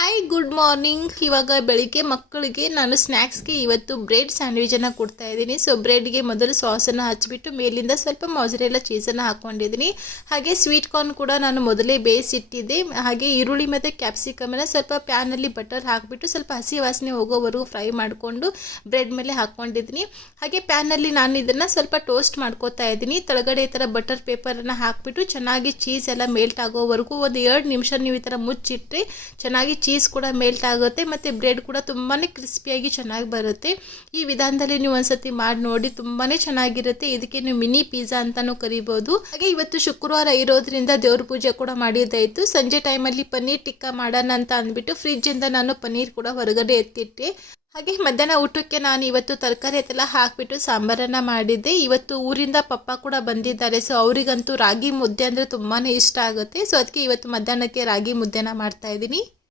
Hi good morning. ಇವಾಗ ಬೆಳಿಗ್ಗೆ ಮಕ್ಕಳಿಗೆ ನಾನು ಸ್ನ್ಯಾಕ್ಸ್ಗೆ ಇವತ್ತು ಬ್ರೆಡ್ ಸ್ಯಾಂಡ್ವಿಚನ್ನು ಕೊಡ್ತಾ ಇದ್ದೀನಿ. ಸೊ ಬ್ರೆಡ್ಗೆ ಮೊದಲು ಸಾಸನ್ನು ಹಚ್ಚಿಬಿಟ್ಟು ಮೇಲಿಂದ ಸ್ವಲ್ಪ ಮೊಜರೆಲ್ಲಾ ಚೀಸನ್ನು ಹಾಕ್ಕೊಂಡಿದ್ದೀನಿ. ಹಾಗೆ ಸ್ವೀಟ್ ಕಾರ್ನ್ ಕೂಡ ನಾನು ಮೊದಲೇ ಬೇಯಿಸಿಟ್ಟಿದ್ದೆ. ಹಾಗೆ ಈರುಳ್ಳಿ ಮತ್ತು ಕ್ಯಾಪ್ಸಿಕಮನ್ನು ಸ್ವಲ್ಪ ಪ್ಯಾನಲ್ಲಿ ಬಟರ್ ಹಾಕಿಬಿಟ್ಟು ಸ್ವಲ್ಪ ಹಸಿ ವಾಸನೆ ಹೋಗೋವರೆಗೂ ಫ್ರೈ ಮಾಡಿಕೊಂಡು ಬ್ರೆಡ್ ಮೇಲೆ ಹಾಕ್ಕೊಂಡಿದ್ದೀನಿ. ಹಾಗೆ ಪ್ಯಾನಲ್ಲಿ ನಾನು ಇದನ್ನು ಸ್ವಲ್ಪ ಟೋಸ್ಟ್ ಮಾಡ್ಕೋತಾ ಇದ್ದೀನಿ. ಕೆಳಗಡೆ ಈ ಥರ ಬಟರ್ ಪೇಪರನ್ನು ಹಾಕಿಬಿಟ್ಟು ಚೆನ್ನಾಗಿ ಚೀಸ್ ಎಲ್ಲ ಮೆಲ್ಟ್ ಆಗೋವರೆಗೂ ಒಂದು 2 ನಿಮಿಷ ನೀವು ಈ ಥರ ಮುಚ್ಚಿಟ್ರೆ ಚೆನ್ನಾಗಿ ಚೀಸ್ ಕೂಡ ಮೆಲ್ಟ್ ಆಗುತ್ತೆ ಮತ್ತು ಬ್ರೆಡ್ ಕೂಡ ತುಂಬಾ ಕ್ರಿಸ್ಪಿಯಾಗಿ ಚೆನ್ನಾಗಿ ಬರುತ್ತೆ. ಈ ವಿಧಾನದಲ್ಲಿ ನೀವು ಒಂದ್ಸತಿ ಮಾಡಿ ನೋಡಿ, ತುಂಬಾ ಚೆನ್ನಾಗಿರುತ್ತೆ. ಇದಕ್ಕೆ ನೀವು ಮಿನಿ ಪಿಜ್ಜಾ ಅಂತಾನೂ ಕರಿಬೋದು. ಹಾಗೆ ಇವತ್ತು ಶುಕ್ರವಾರ ಇರೋದ್ರಿಂದ ದೇವ್ರ ಪೂಜೆ ಕೂಡ ಮಾಡಿದ್ದಾಯಿತು. ಸಂಜೆ ಟೈಮಲ್ಲಿ ಪನ್ನೀರ್ ಟಿಕ್ಕಾ ಮಾಡೋಣ ಅಂತ ಅಂದ್ಬಿಟ್ಟು ಫ್ರಿಜ್ಜಿಂದ ನಾನು ಪನ್ನೀರ್ ಕೂಡ ಹೊರಗಡೆ ಎತ್ತಿಟ್ಟೆ. ಹಾಗೆ ಮಧ್ಯಾಹ್ನ ಊಟಕ್ಕೆ ನಾನು ಇವತ್ತು ತರಕಾರಿ ಎಲ್ಲ ಹಾಕಿಬಿಟ್ಟು ಸಾಂಬಾರನ್ನು ಮಾಡಿದ್ದೆ. ಇವತ್ತು ಊರಿಂದ ಪಪ್ಪ ಕೂಡ ಬಂದಿದ್ದಾರೆ. ಸೊ ಅವರಿಗಂತೂ ರಾಗಿ ಮುದ್ದೆ ಅಂದರೆ ತುಂಬಾ ಇಷ್ಟ ಆಗುತ್ತೆ. ಸೊ ಅದಕ್ಕೆ ಇವತ್ತು ಮಧ್ಯಾಹ್ನಕ್ಕೆ ರಾಗಿ ಮುದ್ದೆನ ಮಾಡ್ತಾ ಇದ್ದೀನಿ.